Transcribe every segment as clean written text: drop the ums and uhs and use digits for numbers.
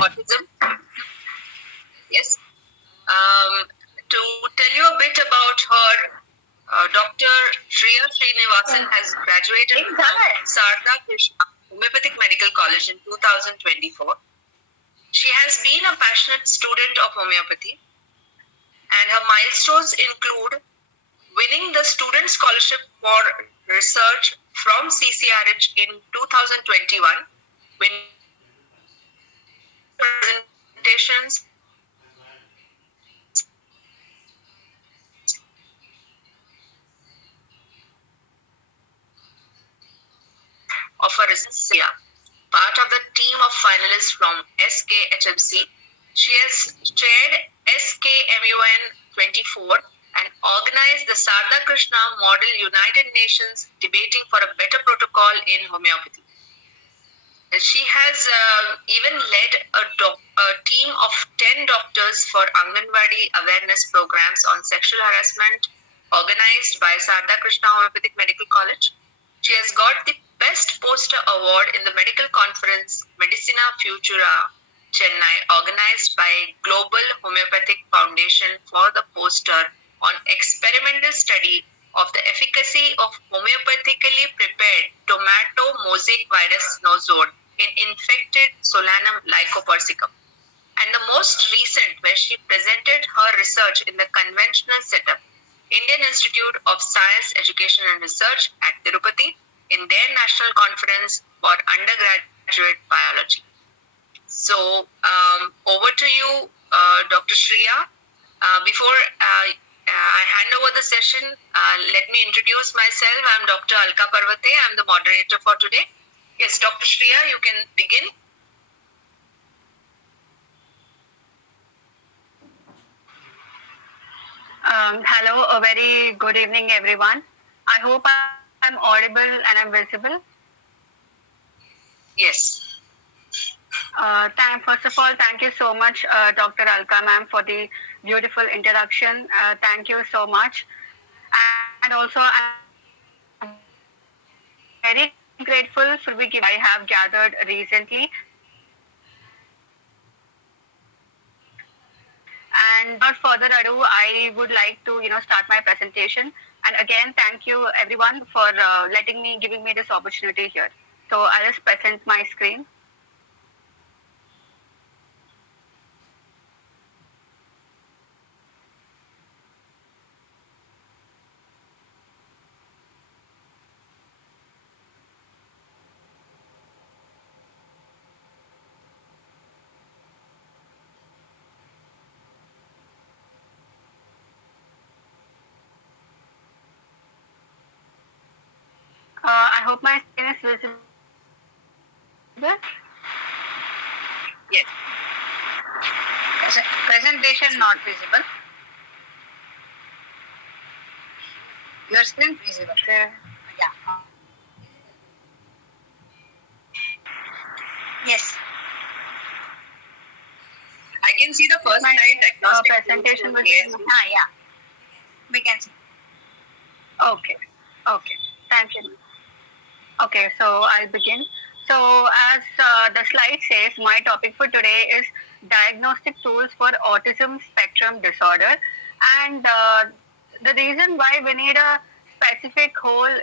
autism. Yes. To tell you a bit about her, Dr. Shriya Srinivasan has graduated from Sarada Krishna Homeopathic Medical College in 2024. She has been a passionate student of homeopathy, and her milestones include winning the student scholarship for research from CCRH in 2021, winning presentations of a research part of the team of finalists from SKHMC. She has chaired SKMUN 24 and organized the Sarada Krishna Model United Nations debating for a better protocol in homeopathy. She has even led a team of 10 doctors for Angadwadi awareness programs on sexual harassment organized by Sarada Krishna Homeopathic Medical College. She has got the Best Poster Award in the medical conference Medicina Futura, Chennai, organized by Global Homeopathic Foundation for the poster on experimental study of the efficacy of homeopathically prepared tomato mosaic virus nosode in infected solanum lycopersicum. And the most recent, where she presented her research in the conventional setup, Indian Institute of Science, Education and Research at Tirupati, in their national conference for undergraduate biology. So, over to you, Dr. Shriya. Before I hand over the session, let me introduce myself. I'm Dr. Alka Parvate. I'm the moderator for today. Yes, Dr. Shriya, you can begin. Hello, a very good evening, everyone. I hope I'm audible and I'm visible. Yes. First of all, thank you so much, Dr. Alka ma'am, for the beautiful introduction. Thank you so much. And also, I'm very grateful for the gift I have gathered recently. And without further ado, I would like to start my presentation. And again, thank you everyone for giving me this opportunity here. So I'll just present my screen. I hope my screen is visible. Yes. Presentation not visible. Your screen visible. Okay. Yeah. Yes. I can see the first slide. Diagnostic presentation will yeah. We can see. Okay. Thank you. Okay, so I'll begin. So as the slide says, my topic for today is diagnostic tools for autism spectrum disorder. And the reason why we need a specific whole,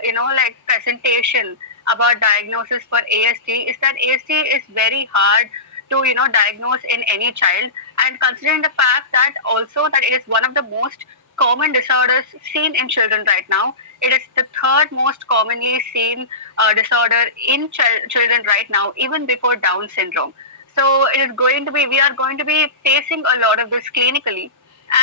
presentation about diagnosis for ASD is that ASD is very hard to, diagnose in any child. And considering the fact that also that it is one of the most common disorders seen in children right now, it is the third most commonly seen disorder in children right now, even before Down syndrome. So we are going to be facing a lot of this clinically.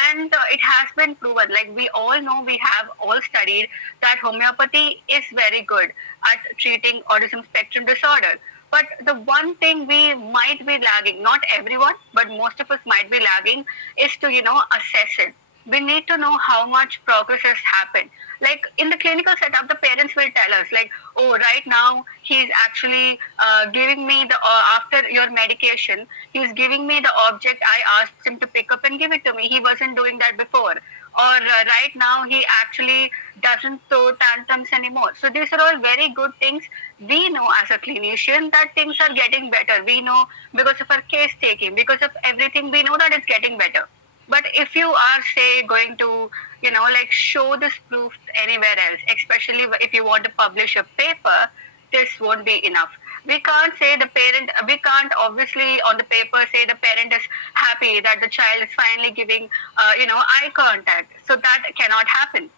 And it has been proven, like we all know, we have all studied that homeopathy is very good at treating autism spectrum disorder. But the one thing we might be lagging, not everyone, but most of us might be lagging, is to, assess it. We need to know how much progress has happened. Like in the clinical setup, the parents will tell us, like, oh, right now he's actually giving me after your medication, he's giving me the object I asked him to pick up and give it to me. He wasn't doing that before. or right now he actually doesn't throw tantrums anymore. So these are all very good things. We know as a clinician that things are getting better. We know because of our case taking, because of everything, we know that it's getting better. But if you are, say, going to, like show this proof anywhere else, especially if you want to publish a paper, this won't be enough. We can't say the parent, we can't obviously on the paper say the parent is happy that the child is finally giving, eye contact. So that cannot happen.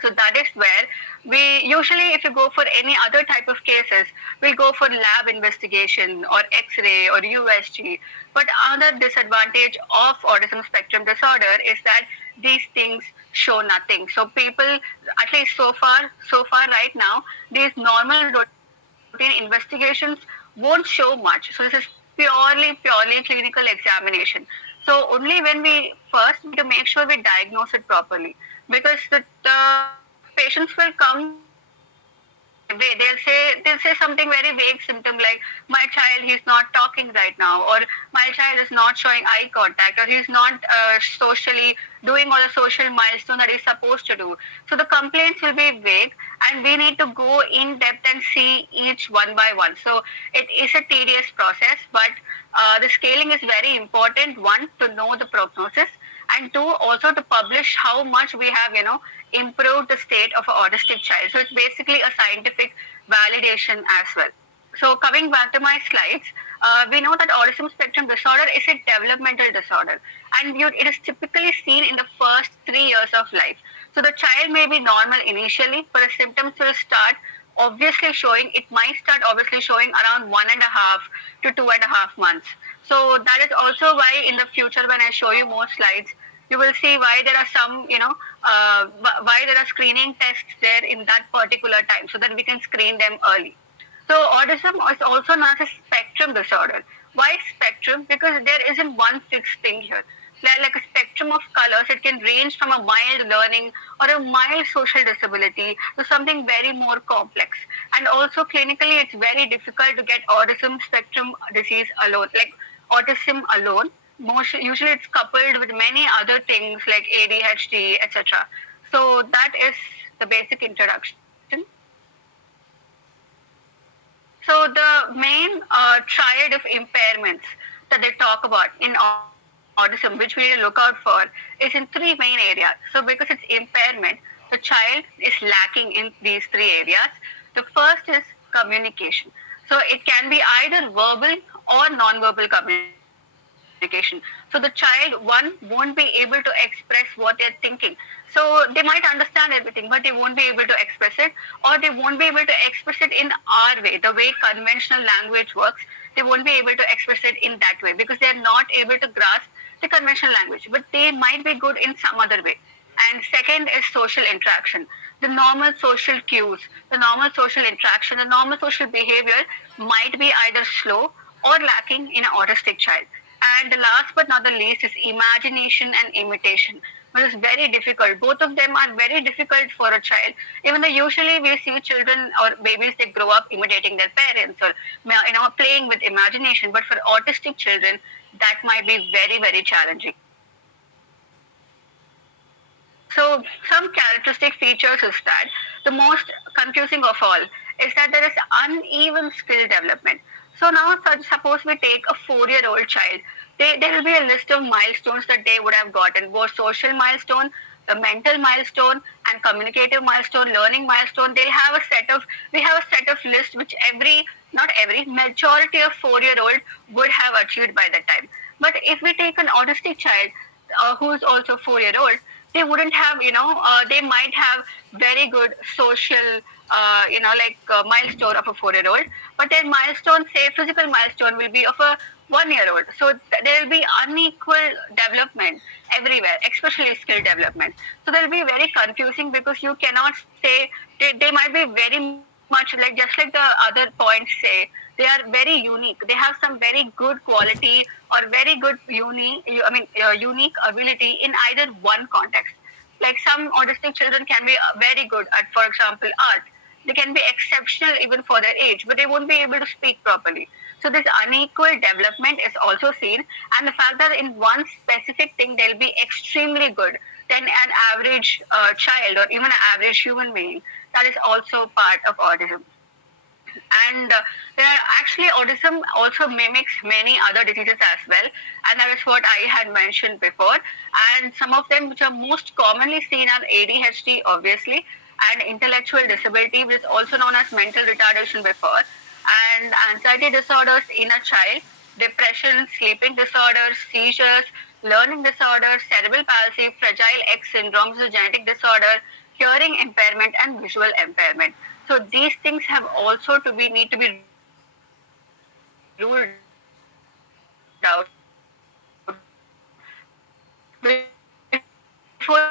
So that is where we usually, if you go for any other type of cases, we'll go for lab investigation or X-ray or USG. But another disadvantage of autism spectrum disorder is that these things show nothing. So people, at least so far right now, these normal routine investigations won't show much. So this is purely clinical examination. So only when we first need to make sure we diagnose it properly, because the patients will come they'll say something very vague symptom like my child, he's not talking right now, or my child is not showing eye contact, or he's not socially doing all the social milestone that he's supposed to do. So the complaints will be vague, and we need to go in depth and see each one by one. So it is a tedious process, but the scaling is very important. One, to know the prognosis, and two, also to publish how much we have, improved the state of an autistic child. So it's basically a scientific validation as well. So coming back to my slides, we know that autism spectrum disorder is a developmental disorder, and it is typically seen in the first 3 years of life. So the child may be normal initially, but the symptoms will start obviously showing. It might start obviously showing around 1.5 to 2.5 months. So that is also why in the future, when I show you more slides, you will see why there are some, why there are screening tests there in that particular time, so that we can screen them early. So autism is also known as a spectrum disorder. Why spectrum? Because there isn't one fixed thing here. Like a spectrum of colors, it can range from a mild learning or a mild social disability to something very more complex. And also clinically, it's very difficult to get autism spectrum disease alone, like autism alone. Usually it's coupled with many other things like ADHD, etc. So that is the basic introduction. So the main triad of impairments that they talk about in autism, which we need to look out for, is in three main areas. So because it's impairment, the child is lacking in these three areas. The first is communication. So it can be either verbal or non-verbal communication. So the child, one, won't be able to express what they're thinking. So they might understand everything, but they won't be able to express it, or they won't be able to express it in our way, the way conventional language works. They won't be able to express it in that way because they're not able to grasp the conventional language, but they might be good in some other way. And second is social interaction. The normal social cues, the normal social interaction, the normal social behavior might be either slow or lacking in an autistic child. And the last but not the least is imagination and imitation, which is very difficult. Both of them are very difficult for a child. Even though usually we see children or babies, they grow up imitating their parents or playing with imagination. But for autistic children, that might be very, very challenging. So some characteristic features is that the most confusing of all is that there is uneven skill development. So now suppose we take a 4-year-old child, there will be a list of milestones that they would have gotten, both social milestone, the mental milestone, and communicative milestone, learning milestone. We have a set of lists which not every, majority of 4-year-old would have achieved by that time. But if we take an autistic child who is also 4-year-old, they wouldn't have, they might have very good social, milestone of a 4-year-old, but their milestone, say physical milestone, will be of a 1-year-old. So there will be unequal development everywhere, especially skill development. So they'll be very confusing because you cannot say, they might be very much like, just like the other points say, they are very unique. They have some very good quality or very good unique ability in either one context. Like some autistic children can be very good at, for example, art. They can be exceptional even for their age, but they won't be able to speak properly. So this unequal development is also seen, and the fact that in one specific thing they'll be extremely good than an average child or even an average human being. That is also part of autism. And there are actually autism also mimics many other diseases as well, and that is what I had mentioned before. And some of them which are most commonly seen are ADHD, obviously, and intellectual disability, which is also known as mental retardation before, and anxiety disorders in a child, depression, sleeping disorders, seizures, learning disorders, cerebral palsy, fragile X syndrome, which is a genetic disorder, hearing impairment, and visual impairment. So these things have also to be need to be ruled out before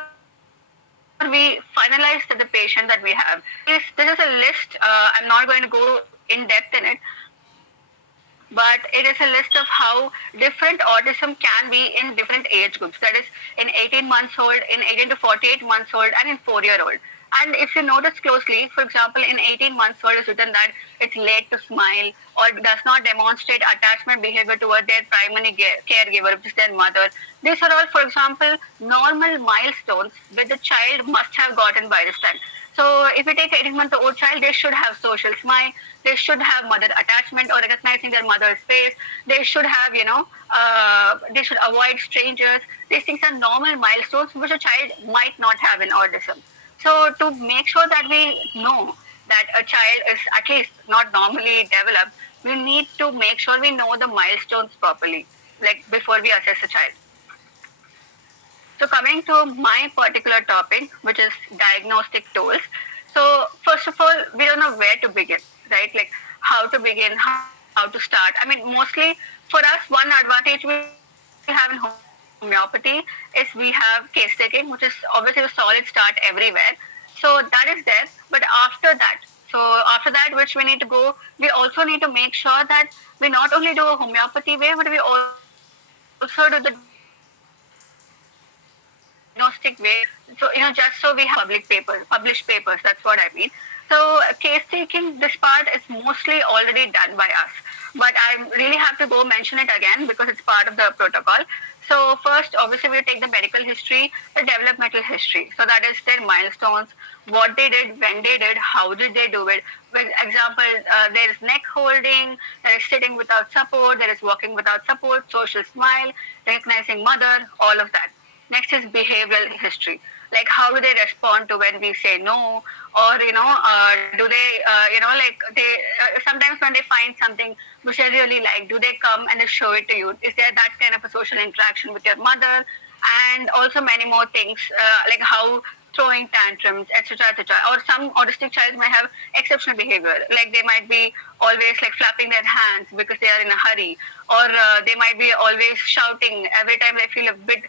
we finalize the patient that we have. So this is a list. I'm not going to go in depth in it, but it is a list of how different autism can be in different age groups. That is, in 18 months old, in 18 to 48 months old, and in 4-year old. And if you notice closely, for example, in 18 months old, it's written that it's late to smile or does not demonstrate attachment behavior toward their primary caregiver, which is their mother. These are all, for example, normal milestones which the child must have gotten by this time. So if you take an 18-month-old child, they should have social smile. They should have mother attachment or recognizing their mother's face. They should have, they should avoid strangers. These things are normal milestones which a child might not have in autism. So to make sure that we know that a child is at least not normally developed, we need to make sure we know the milestones properly, like before we assess a child. So coming to my particular topic, which is diagnostic tools. So first of all, we don't know where to begin, right? Like how to begin, how to start. I mean, mostly for us, one advantage we have in homeopathy is we have case taking, which is obviously a solid start everywhere. So that is there. But after that, which we need to go, we also need to make sure that we not only do a homeopathy way, but we also do the diagnostic way. So, just so we have published papers. That's what I mean. So, case taking, this part is mostly already done by us. But I really have to go mention it again because it's part of the protocol. So, first, obviously, we take the medical history, the developmental history. So, that is their milestones, what they did, when they did, how did they do it. For example, there is neck holding, there is sitting without support, there is walking without support, social smile, recognizing mother, all of that. Next is behavioral history. Like how do they respond to when we say no, or do they sometimes when they find something which they really like, do they come and just show it to you? Is there that kind of a social interaction with your mother? And also many more things like how throwing tantrums, etc., etc. Or some autistic child may have exceptional behavior, like they might be always like flapping their hands because they are in a hurry, or they might be always shouting every time they feel a bit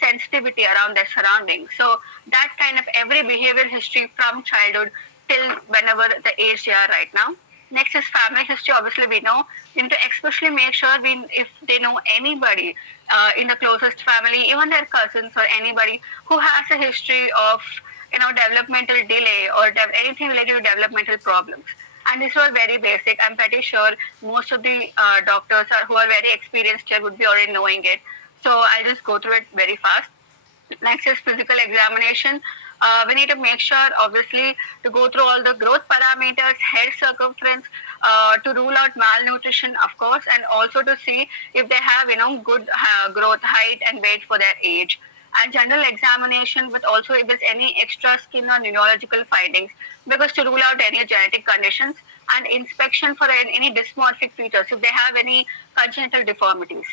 sensitivity around their surroundings. So that kind of every behavioral history from childhood till whenever the age they are right now. Next is family history. Obviously, we need to especially make sure if they know anybody in the closest family, even their cousins or anybody who has a history of developmental delay or anything related to developmental problems. And this was very basic. I'm pretty sure most of the doctors who are very experienced here would be already knowing it. So I'll just go through it very fast. Next is physical examination. We need to make sure, obviously, to go through all the growth parameters, head circumference, to rule out malnutrition, of course, and also to see if they have, good growth, height, and weight for their age. And general examination with also if there's any extra skin or neurological findings, because to rule out any genetic conditions, and inspection for any dysmorphic features, if they have any congenital deformities,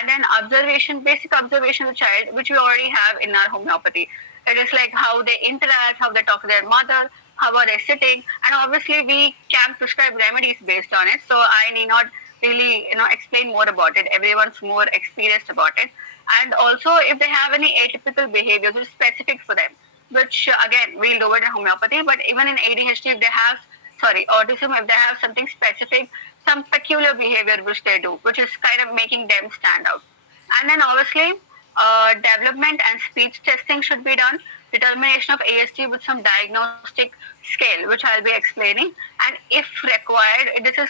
and then observation, basic observation of the child, which we already have in our homeopathy. It is like how they interact, how they talk to their mother, how are they sitting, and obviously we can prescribe remedies based on it. So I need not really explain more about it. Everyone's more experienced about it. And also if they have any atypical behaviors which is specific for them, which again we'll do it in homeopathy, but even in ADHD if they have autism, if they have something specific, some peculiar behavior which they do, which is kind of making them stand out. And then obviously development and speech testing should be done, determination of ASD with some diagnostic scale, which I'll be explaining, and if required, this is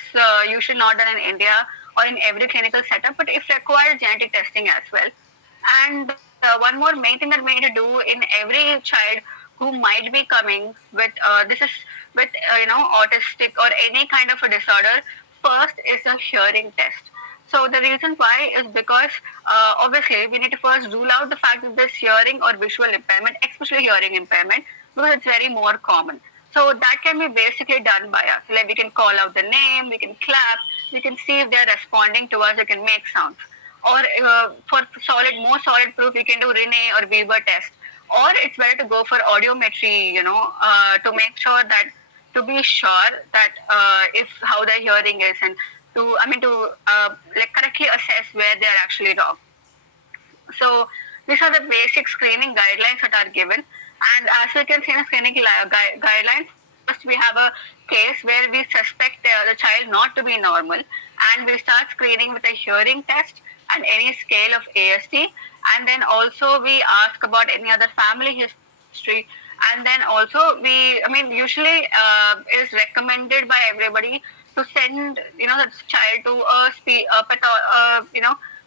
usually not done in India or in every clinical setup, but if required, genetic testing as well. And one more main thing that we need to do in every child who might be coming with this is with autistic or any kind of a disorder. First is a hearing test. So the reason why is because obviously we need to first rule out the fact that this hearing or visual impairment, especially hearing impairment, because it's very more common. So that can be basically done by us. Like we can call out the name, we can clap, we can see if they're responding to us, we can make sounds. Or for more solid proof, we can do Rene or Weber test. Or it's better to go for audiometry, to make sure that to be sure that if how their hearing is and to like correctly assess where they are actually wrong. So these are the basic screening guidelines that are given. And as we can see in the screening guidelines, first we have a case where we suspect the child not to be normal, and we start screening with a hearing test and any scale of ASD, and then also we ask about any other family history, and then also usually is recommended by everybody to send the child to a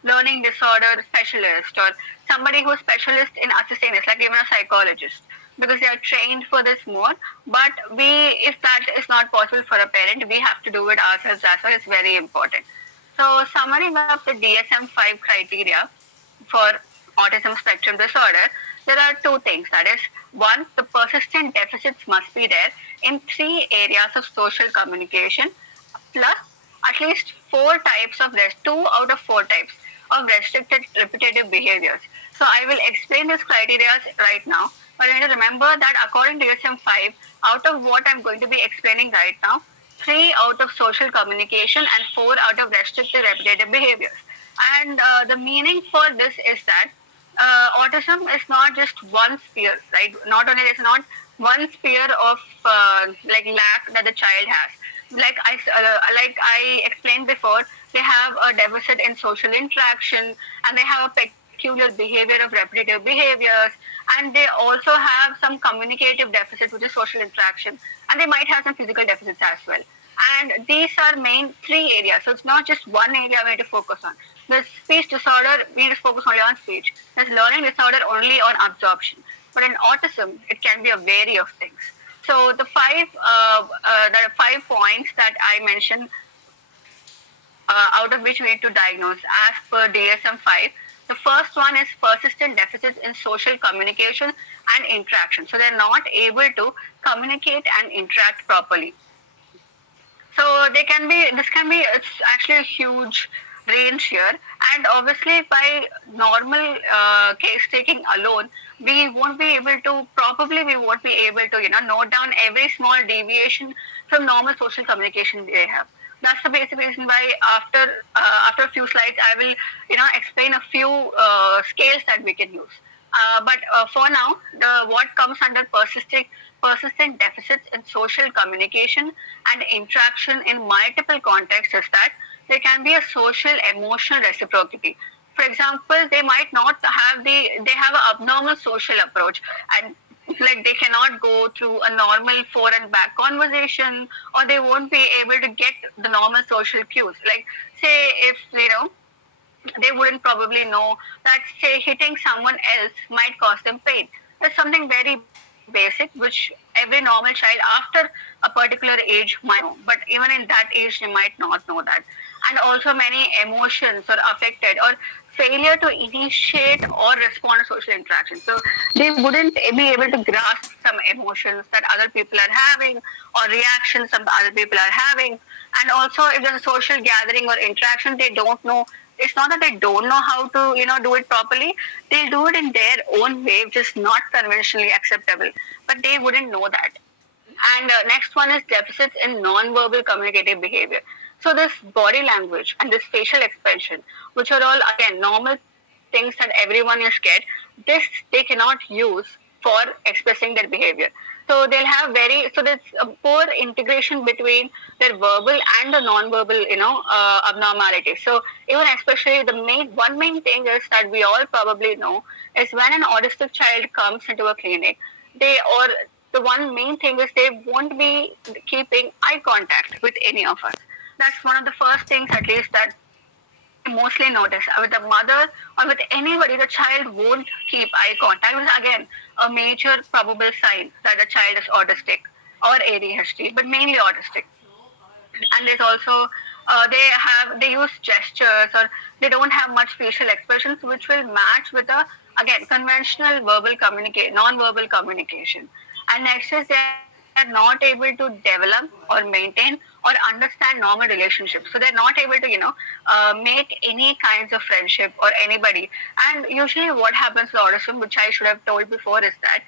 learning disorder specialist or somebody who's specialist in assessing this, like even a psychologist, because they are trained for this more. But if that is not possible for a parent, we have to do it ourselves as well. It's very important. So summing up the DSM-5 criteria for autism spectrum disorder, there are two things. That is, one, the persistent deficits must be there in 3 areas of social communication, plus at least 4 types of rest, 2 out of 4 types of restricted repetitive behaviors. So I will explain these criteria right now, but you need to remember that according to DSM-5, out of what I'm going to be explaining right now, 3 out of social communication and 4 out of restricted repetitive behaviors. And the meaning for this is that autism is not just one sphere, right? Not only it's not one sphere of like lack that the child has. Like I explained before, they have a deficit in social interaction, and they have a peculiar behavior of repetitive behaviors, and they also have some communicative deficit, which is social interaction, and they might have some physical deficits as well. And these are main 3 areas. So it's not just one area we need to focus on. The speech disorder, we need to focus only on speech. There's learning disorder only on absorption. But in autism, it can be a variety of things. So there are 5 points that I mentioned, out of which we need to diagnose as per DSM-5. The first one is persistent deficits in social communication and interaction. So they're not able to communicate and interact properly. So it's actually a huge range here. And obviously by normal case taking alone, we won't be able to, note down every small deviation from normal social communication they have. That's the basic reason why after a few slides, I will, explain a few scales that we can use. But for now, what comes under persistent deficits in social communication and interaction in multiple contexts is that there can be a social emotional reciprocity. For example, they might not have they have an abnormal social approach, and like they cannot go through a normal forward and back conversation, or they won't be able to get the normal social cues. Like say if they wouldn't probably know that, say, hitting someone else might cause them pain. That's something very basic, which every normal child after a particular age might know. But even in that age, they might not know that. And also many emotions are affected, or failure to initiate or respond to social interaction. So they wouldn't be able to grasp some emotions that other people are having, or reactions some other people are having. And also if there's a social gathering or interaction, they don't know. It's not that they don't know how to do it properly. They'll do it in their own way, which is not conventionally acceptable, but they wouldn't know that. And next one is deficits in non-verbal communicative behavior. So this body language and this facial expression, which are all again normal things that everyone is scared, this they cannot use for expressing their behavior. So they'll have so there's a poor integration between their verbal and the non-verbal, abnormalities. So even especially one main thing is that we all probably know is when an autistic child comes into a clinic, the one main thing is they won't be keeping eye contact with any of us. That's one of the first things, at least, that we mostly notice with the mother or with anybody. The child won't keep eye contact, which is again a major probable sign that the child is autistic or ADHD, but mainly autistic. And there's also they use gestures, or they don't have much facial expressions which will match with the again conventional non-verbal communication. And next is they are not able to develop or maintain or understand normal relationships. So they're not able to make any kinds of friendship or anybody. And usually what happens with autism, which I should have told before, is that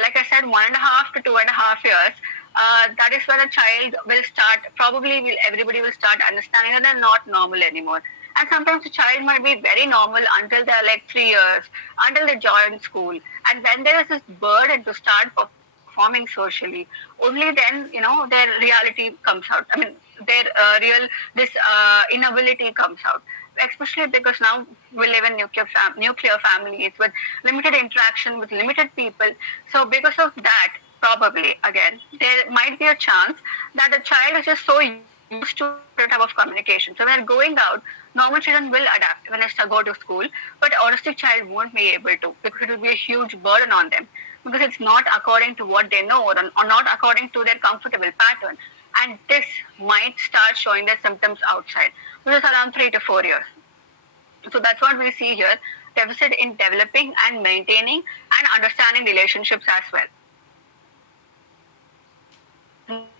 like I said, 1.5 to 2.5 years, that is when a child will start, probably everybody will start understanding that they're not normal anymore. And sometimes the child might be very normal until they're like 3 years, until they join school. And when there is this burden to start performing socially, only then, their reality comes out. I mean, their this inability comes out. Especially because now we live in nuclear families with limited interaction with limited people. So because of that, probably again there might be a chance that the child is just so used to that type of communication. So when they're going out, normal children will adapt when they go to school, but autistic child won't be able to, because it will be a huge burden on them, because it's not according to what they know, or not according to their comfortable pattern. And this might start showing their symptoms outside, which is around 3 to 4 years. So that's what we see here: deficit in developing and maintaining and understanding relationships as well.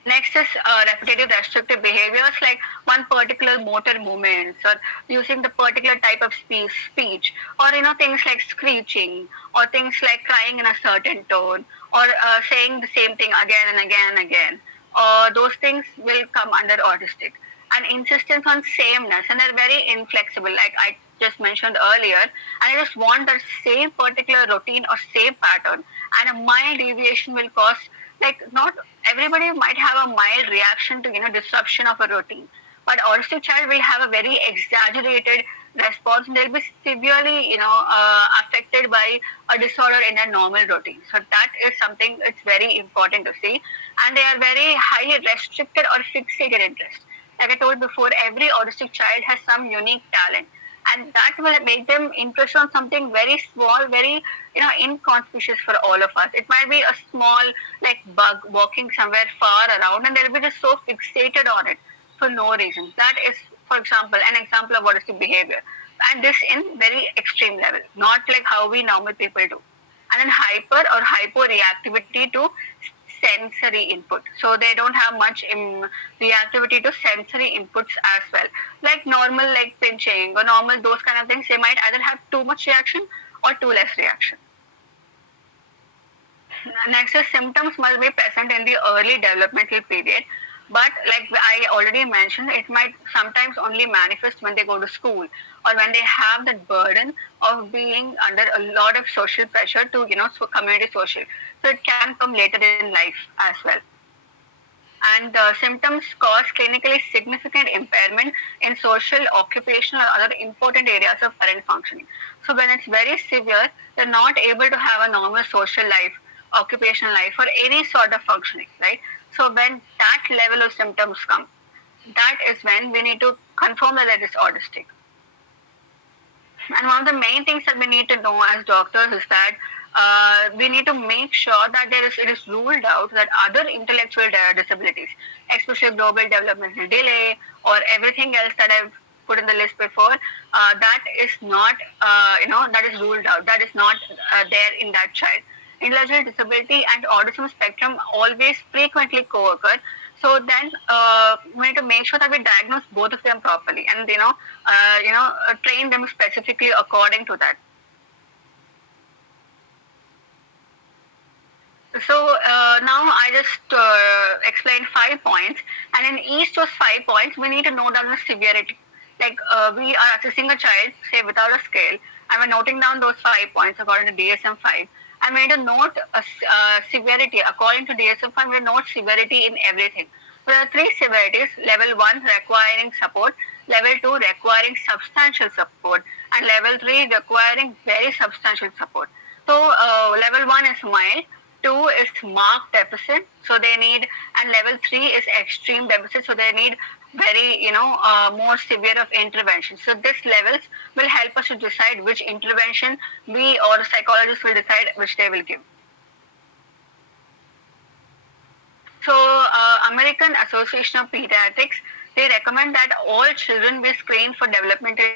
Next is repetitive restrictive behaviors, like one particular motor movements, or using the particular type of speech, or things like screeching, or things like crying in a certain tone, or saying the same thing again and again and again. Those things will come under autistic. And insistence on sameness, and they're very inflexible, like I just mentioned earlier. And I just want the same particular routine or same pattern, and a mild deviation will cause, like, not everybody might have a mild reaction to disruption of a routine, but autistic child will have a very exaggerated response, and they'll be severely affected by a disorder in their normal routine. So that is something it's very important to see. And they are very highly restricted or fixated interest. Like I told before, every autistic child has some unique talent, and that will make them interested on something very small, very inconspicuous for all of us. It might be a small, like, bug walking somewhere far around, and they'll be just so fixated on it for no reason. That is, for example, an example of autistic behavior, and this in very extreme level, not like how we normal people do. And then hyper or hyporeactivity to sensory input. So they don't have much reactivity to sensory inputs as well. Like normal, like pinching or normal, those kind of things, they might either have too much reaction or too less reaction. Next is symptoms must be present in the early developmental period. But like I already mentioned, it might sometimes only manifest when they go to school, or when they have that burden of being under a lot of social pressure to, community social. So it can come later in life as well. And symptoms cause clinically significant impairment in social, occupational, or other important areas of current functioning. So when it's very severe, they're not able to have a normal social life, occupational life, or any sort of functioning, right? So when that level of symptoms come, that is when we need to confirm that it is autistic. And one of the main things that we need to know as doctors is that we need to make sure that it is ruled out that other intellectual disabilities, especially global developmental delay or everything else that I've put in the list before, that is not, that is ruled out. That is not there in that child. Intellectual disability and autism spectrum always frequently co-occur. So then we need to make sure that we diagnose both of them properly, and train them specifically according to that. So now I just explained 5 points, and in each those 5 points, we need to note down the severity. Like we are assessing a child, say without a scale, and we're noting down those 5 points according to DSM-5. and we need to note severity. According to DSM-5, we note severity in everything. So there are three severities: level 1 requiring support, level 2 requiring substantial support, and level 3 requiring very substantial support. So level 1 is mild, 2 is marked deficit, so they need, and level 3 is extreme deficit, so they need very, more severe of intervention. So these levels will help us to decide which intervention we or psychologists will decide which they will give. So American Association of Pediatrics, they recommend that all children be screened for developmental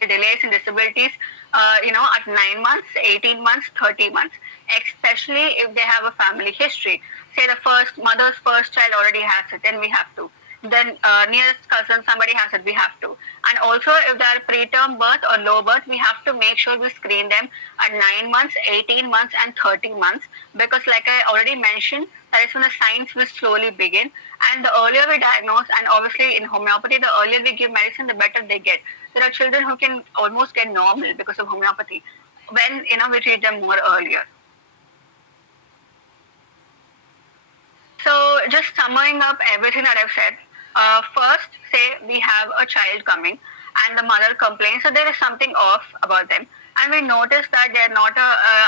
delays and disabilities, at 9 months, 18 months, 30 months, especially if they have a family history. Say the mother's first child already has it, then we have to. Then nearest cousin, somebody has it, we have to. And also if they are preterm birth or low birth, we have to make sure we screen them at 9 months, 18 months, and 30 months, because like I already mentioned, that is when the signs will slowly begin. And the earlier we diagnose, and obviously in homeopathy, the earlier we give medicine, the better they get. There are children who can almost get normal because of homeopathy when we treat them more earlier. So just summing up everything that I've said, first, say we have a child coming and the mother complains that there is something off about them, and we notice that they're not,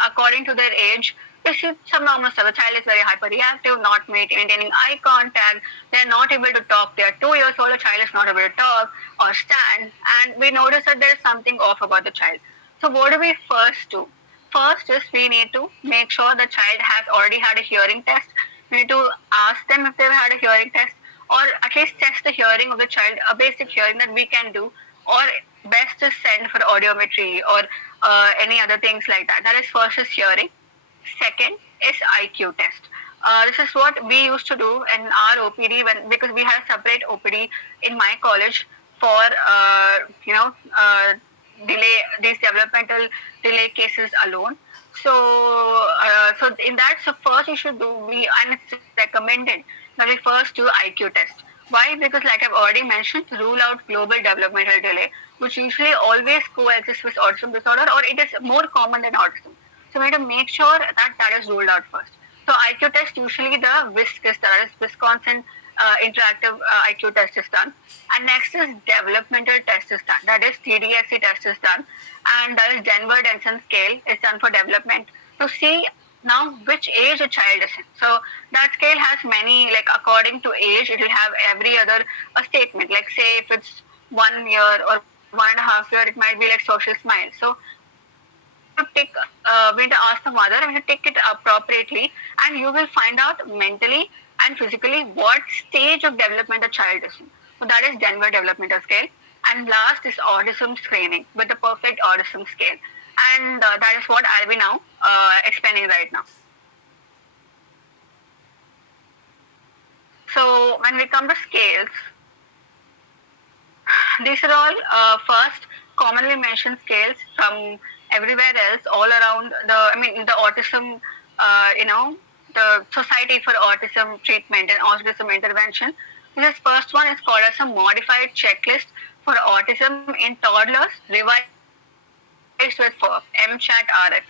according to their age, they see some normal stuff. The child is very hyperreactive, not maintaining eye contact, they're not able to talk. They're 2 years old, the child is not able to talk or stand, and we notice that there is something off about the child. So what do we first do? First is we need to make sure the child has already had a hearing test. We need to ask them if they've had a hearing test, or at least test the hearing of the child, a basic hearing that we can do, or best is send for audiometry or any other things like that. That is first is hearing. Second is IQ test. This is what we used to do in our OPD because we had a separate OPD in my college for delay, these developmental delay cases alone. So in that, so first you should do, and it's recommended that we first do IQ test. Why? Because like I've already mentioned, to rule out global developmental delay, which usually always coexists with autism disorder, or it is more common than autism. So we need to make sure that that is ruled out first. So IQ test, usually the WISC is done, that is Wisconsin interactive IQ test is done. And next is developmental test is done, that is TDSC test is done. And that is Denver-Denson scale is done for development to see now which age a child is in. So that scale has many, like according to age, it will have every other a statement. Like say if it's 1 year or 1.5 years, it might be like social smile. So we need to ask the mother, and we need to take it appropriately, and you will find out mentally and physically what stage of development the child is in. So that is Denver developmental scale. And last is autism screening with the perfect autism scale. And that is what I'll be now explaining right now. So when we come to scales, these are all first commonly mentioned scales from everywhere else, all around the autism, the Society for Autism Treatment and Autism Intervention. This first one is called as a modified checklist for autism in toddlers, revised with MCHAT-RF.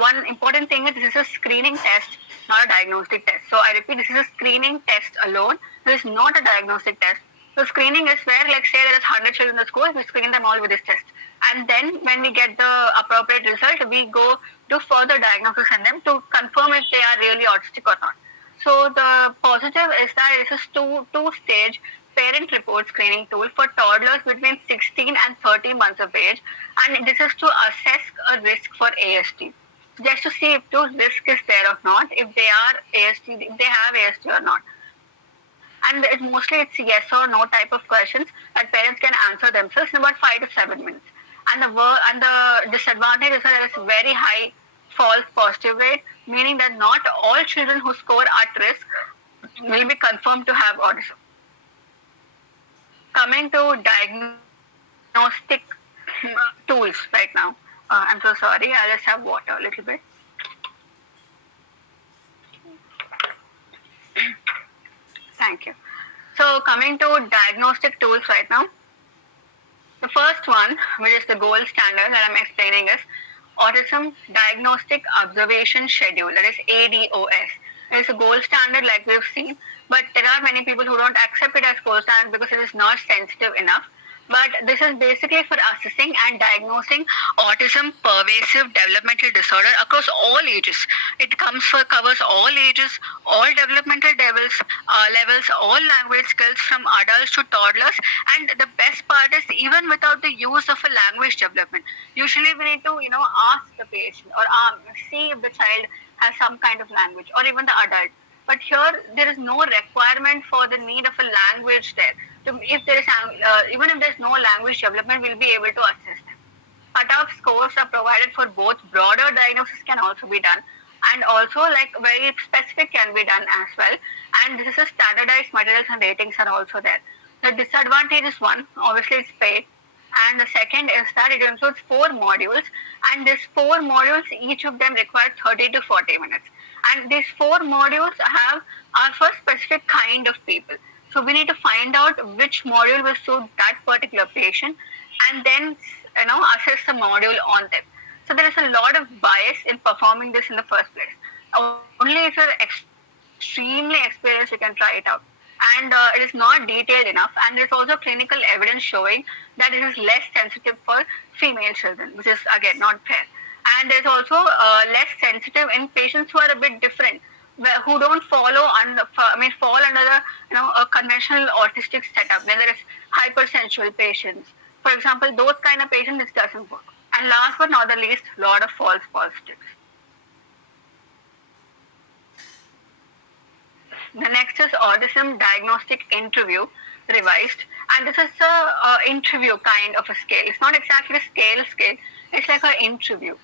One important thing is this is a screening test, not a diagnostic test. So I repeat, this is a screening test alone. This is not a diagnostic test. So screening is where, like say there is 100 children in the school, we screen them all with this test. And then when we get the appropriate result, we go do further diagnosis in them to confirm if they are really autistic or not. So the positive is that it is a two-stage parent report screening tool for toddlers between 16 and 30 months of age, and this is to assess a risk for ASD, just to see if the risk is there or not, if they are ASD, if they have ASD or not. And it's yes or no type of questions that parents can answer themselves in about 5 to 7 minutes. And the disadvantage is that there is very high false positive rate, meaning that not all children who score at risk will be confirmed to have autism. Coming to diagnostic tools right now. I'm so sorry, I'll just have water a little bit. Thank you. So coming to diagnostic tools right now. The first one, which is the gold standard that I'm explaining, is Autism Diagnostic Observation Schedule, that is ADOS. It is a gold standard like we've seen, but there are many people who don't accept it as gold standard because it is not sensitive enough. But this is basically for assessing and diagnosing autism pervasive developmental disorder across all ages. It covers all ages, all developmental levels, all language skills from adults to toddlers. And the best part is even without the use of a language development. Usually we need to ask the patient or see if the child has some kind of language or even the adult. But here there is no requirement for the need of a language there. So if there is even if there is no language development, we'll be able to assess them. Cutoff scores are provided for both broader diagnosis can also be done and also like very specific can be done as well. And this is a standardized materials and ratings are also there. The disadvantage is one, obviously it's paid. And the second is that it includes 4 modules, and these 4 modules, each of them require 30 to 40 minutes. And these 4 modules are for specific kind of people. So we need to find out which module will suit that particular patient, and then assess the module on them. So there is a lot of bias in performing this in the first place. Only if you're extremely experienced, you can try it out. And it is not detailed enough, and there is also clinical evidence showing that it is less sensitive for female children, which is again not fair. And there's also less sensitive in patients who are a bit different, who don't fall under the a conventional autistic setup. When there is hypersensual patients, for example, those kind of patients, this doesn't work. And last but not the least, lot of false positives. The next is autism diagnostic interview revised, and this is a interview kind of a scale. It's not exactly a scale. It's like an interview,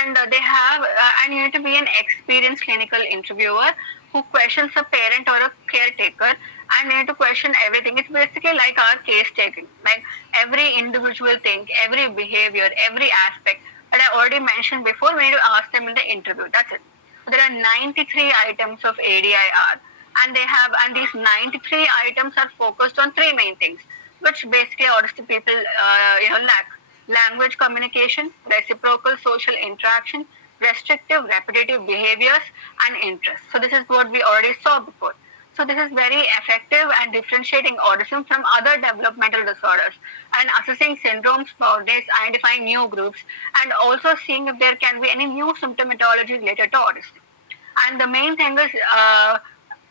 and they have and you need to be an experienced clinical interviewer who questions a parent or a caretaker, and you need to question everything. It's basically like our case taking, like every individual thing, every behavior, every aspect that I already mentioned before. We need to ask them in the interview. That's it. So there are 93 items of ADIR, and these 93 items are focused on 3 main things, which basically autistic people lack: language communication, reciprocal social interaction, restrictive repetitive behaviors, and interest. So this is what we already saw before. So this is very effective at differentiating autism from other developmental disorders and assessing syndromes, boundaries, identifying new groups, and also seeing if there can be any new symptomatology related to autism. And the main thing is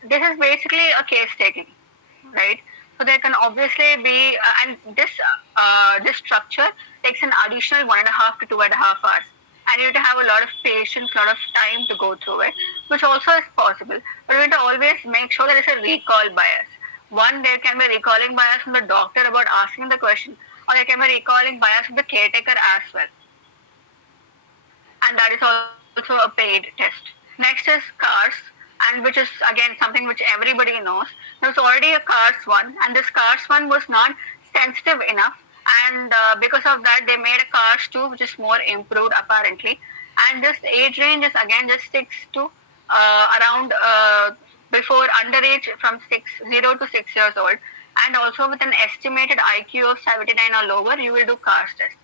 this is basically a case taking, right? So there can obviously be, and this structure takes an additional 1.5 to 2.5 hours, and you need to have a lot of patience, a lot of time to go through it, which also is possible. But you need to always make sure there is a recall bias. One, there can be recalling bias from the doctor about asking the question, or there can be recalling bias from the caretaker as well, and that is also a paid test. Next is CARS, and which is again something which everybody knows. There was already a CARS 1, and this CARS 1 was not sensitive enough, and because of that they made a CARS 2, which is more improved apparently. And this age range is again just 6 to around before underage from 0 to 6 years old, and also with an estimated IQ of 79 or lower, you will do CARS test.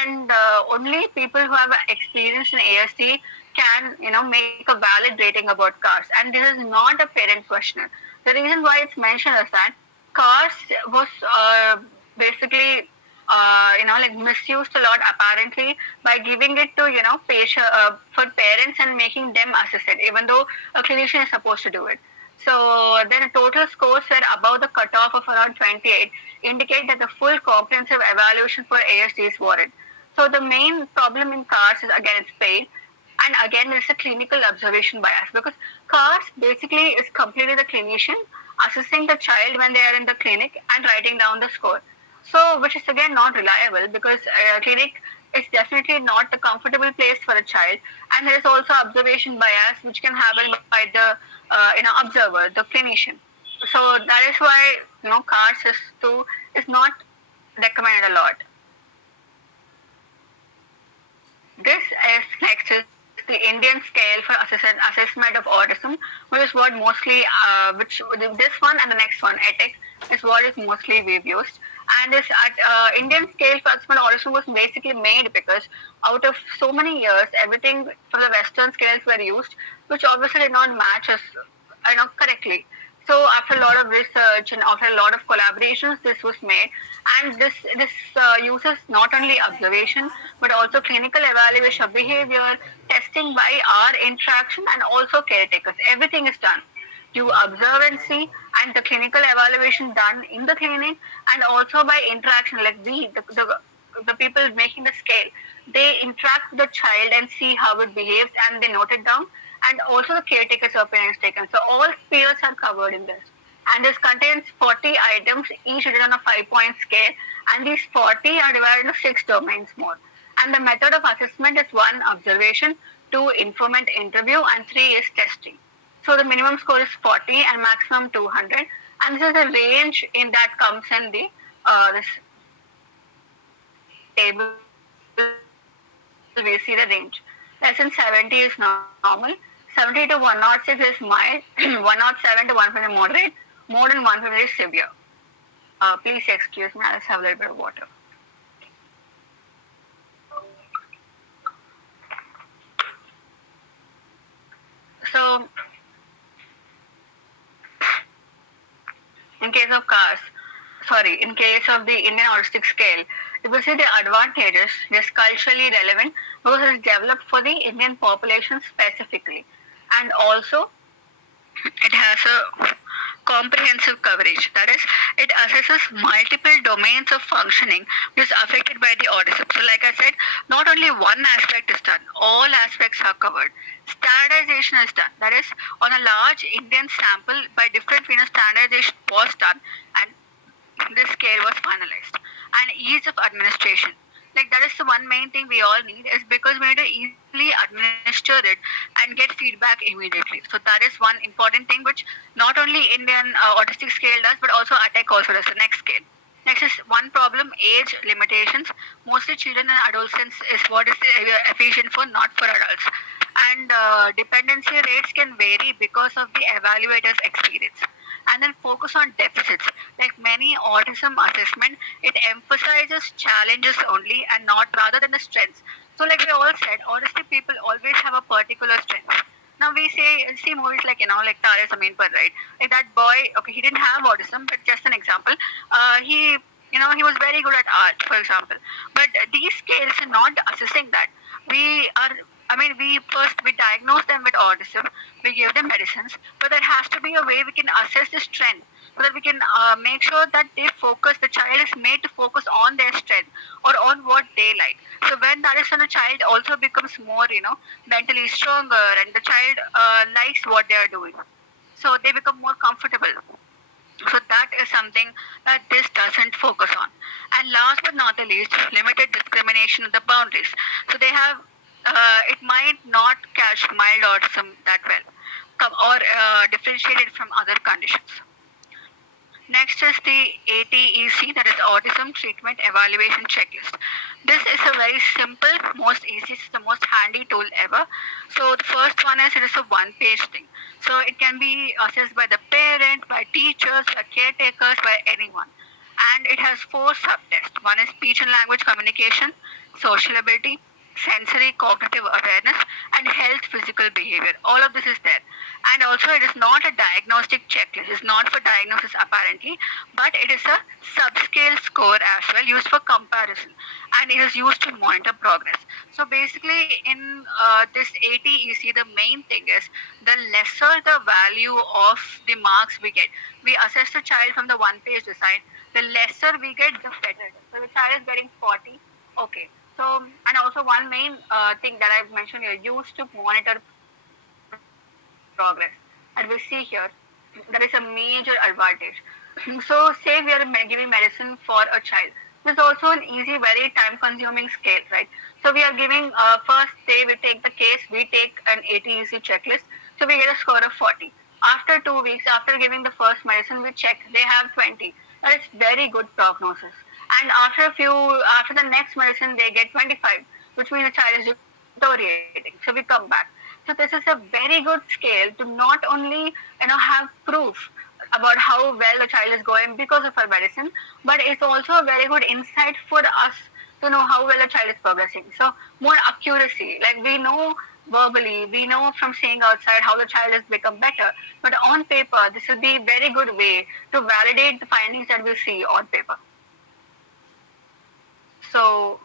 And only people who have experience in ASD can make a valid rating about CARS, and this is not a parent questionnaire. The reason why it's mentioned is that CARS was basically like misused a lot apparently by giving it to patient for parents and making them assess it, even though a clinician is supposed to do it. So then total scores were above the cutoff of around 28, indicate that the full comprehensive evaluation for ASD is warranted. So the main problem in CARS is again it's paid, and again there's a clinical observation bias, because CARS basically is completely the clinician assessing the child when they are in the clinic and writing down the score. So which is again not reliable, because clinic is definitely not the comfortable place for a child, and there is also observation bias which can happen by the observer, the clinician. So that is why CARS is not recommended a lot. This is next is the Indian scale for assessment of autism, which is what mostly, which this one and the next one, ETIC, is what is mostly we've used. And this Indian scale for Asthma autism was basically made because out of so many years, everything from the Western scales were used, which obviously did not match us, correctly. So after a lot of research and after a lot of collaborations, this was made, and this uses not only observation but also clinical evaluation of behavior, testing by our interaction, and also caretakers. Everything is done. You observe and see, and the clinical evaluation done in the clinic, and also by interaction, like the people making the scale, they interact with the child and see how it behaves, and they note it down, and also the caretaker's opinion is taken. So all spheres are covered in this. And this contains 40 items, each written on a 5-point scale, and these 40 are divided into 6 domains more. And the method of assessment is 1, observation, 2, informant interview, and 3 is testing. So the minimum score is 40 and maximum 200. And this is the range in that comes in the this table. We see the range. Less than 70 is normal. 70 to 106 is mild. 107 to 150 is moderate. More than 150 is severe. Please excuse me. I'll just have a little bit of water. So in case of cars, in case of the Indian autistic scale, if you see the advantages, it is culturally relevant because it is developed for the Indian population specifically. And also, it has a comprehensive coverage. That is, it assesses multiple domains of functioning which is affected by the autism. So, like I said, not only one aspect is done, all aspects are covered. Standardization is done. That is, on a large Indian sample by different standardization was done, and this scale was finalized. And ease of administration. Like that is the one main thing we all need is because we need to easily administer it and get feedback immediately. So that is one important thing which not only Indian autistic scale does but also ATTEC also does the next scale. Next is one problem, age limitations. Mostly children and adolescents is what is efficient for, not for adults. And dependency rates can vary because of the evaluator's experience. And then focus on deficits. Like many autism assessment, it emphasizes challenges only and not rather than the strengths. So like we all said, autistic people always have a particular strength. Now we see movies like like Tare Zameen Par, right? Like that boy, okay, he didn't have autism, but just an example. He he was very good at art, for example. But these scales are not assessing that. We are we diagnose them with autism, we give them medicines, but there has to be a way we can assess the strength so that we can make sure that the child is made to focus on their strength or on what they like. So when that is when the child also becomes more, mentally stronger and the child likes what they are doing. So they become more comfortable. So that is something that this doesn't focus on. And last but not the least, limited discrimination of the boundaries. So they have, it might not catch mild autism that well, or differentiate it from other conditions. Next is the ATEC, that is Autism Treatment Evaluation Checklist. This is a very simple, most easiest, the most handy tool ever. So the first one is it is a one-page thing. So it can be assessed by the parent, by teachers, by caretakers, by anyone. And it has 4 subtests. One is speech and language communication, social ability, sensory cognitive awareness, and health physical behavior. All of this is there. And also it is not a diagnostic checklist. It is not for diagnosis apparently, but it is a subscale score as well used for comparison, and it is used to monitor progress. So basically in this ATEC, the main thing is the lesser the value of the marks we get. We assess the child from the one page design. The lesser we get, the better. So the child is getting 40. Okay. So, and also one main thing that I've mentioned here, used to monitor progress. And we see here, there is a major advantage. So, say we are giving medicine for a child. This is also an easy, very time-consuming scale, right? So, we are giving, first day we take the case, we take an ATEC checklist. So, we get a score of 40. After 2 weeks, after giving the first medicine, we check, they have 20. That is very good prognosis. And after the next medicine, they get 25, which means the child is deteriorating. So we come back. So this is a very good scale to not only have proof about how well the child is going because of our medicine, but it's also a very good insight for us to know how well a child is progressing. So more accuracy, like we know verbally, we know from seeing outside how the child has become better, but on paper, this would be a very good way to validate the findings that we see on paper. So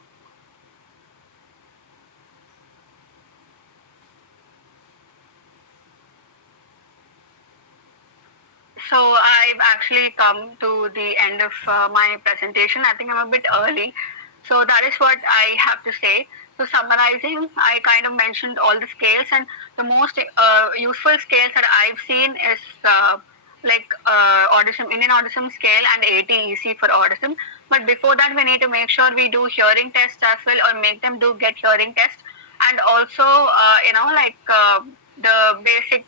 So I've actually come to the end of my presentation. I think I'm a bit early. So that is what I have to say. So summarizing, I kind of mentioned all the scales, and the most useful scales that I've seen is autism, Indian autism scale, and ATEC for autism. But before that, we need to make sure we do hearing tests as well, or make them do get hearing tests, and also the basic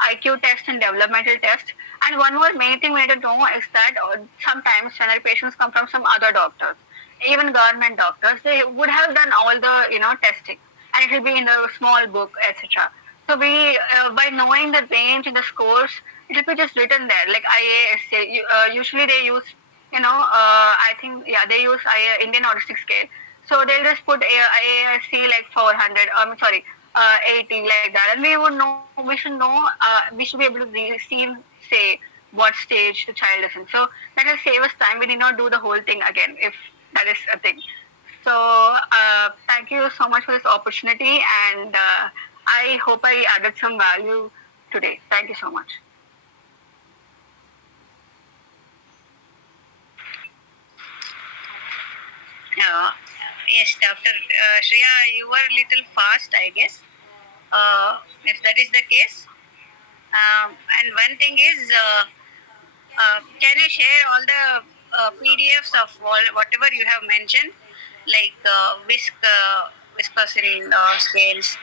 IQ test and developmental test. And one more main thing we need to know is that sometimes general patients come from some other doctors, even government doctors. They would have done all the testing, and it will be in the small book, etc. So we, by knowing the range and the scores, it will be just written there, like IASA. Usually they use, I think, yeah, they use Indian Autistic Scale. So they'll just put IASC like 400. I'm sorry, 80 like that, and we would know. We should know. We should be able to say what stage the child is in. So that will save us time. We need not do the whole thing again if that is a thing. So thank you so much for this opportunity, and I hope I added some value today. Thank you so much. Yes, Dr. Shriya, you were a little fast, I guess. If that is the case. And one thing is, can you share all the PDFs of whatever you have mentioned, like whiskers in scales,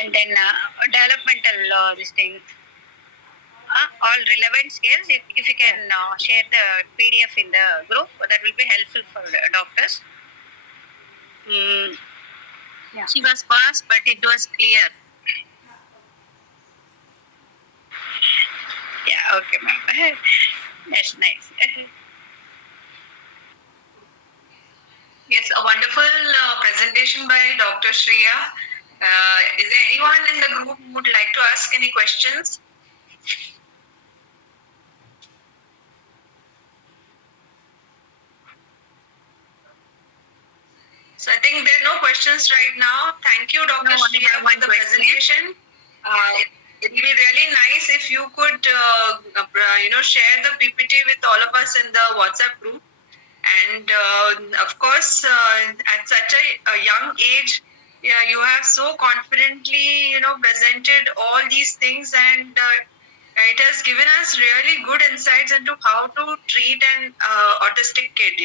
and then developmental this thing, all relevant scales. If you can share the PDF in the group, that will be helpful for doctors. Yeah. She was fast, but it was clear. Yeah, okay, ma'am. That's nice. Yes, a wonderful presentation by Dr. Shriya. Is there anyone in the group who would like to ask any questions? So I think there are no questions right now. Thank you, Dr. Shriya, for the presentation. It would be really nice if you could, share the PPT with all of us in the WhatsApp group. And of course, at such a young age, yeah, you have so confidently, presented all these things, and it has given us really good insights into how to treat an autistic kid.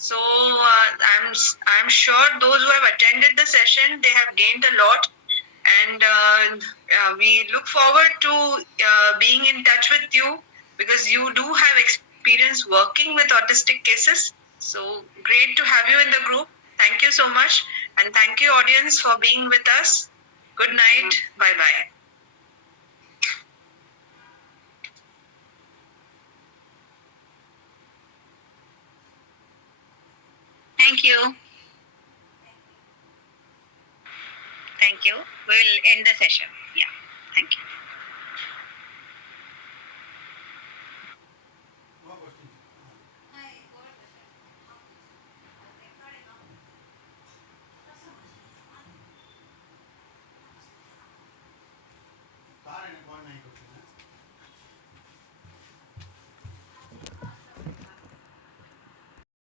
So I'm sure those who have attended the session, they have gained a lot, and we look forward to being in touch with you, because you do have experience working with autistic cases. So great to have you in the group. Thank you so much, and thank you, audience, for being with us. Good night. Bye bye. Thank you. Thank you. We will end the session. Yeah. Thank you.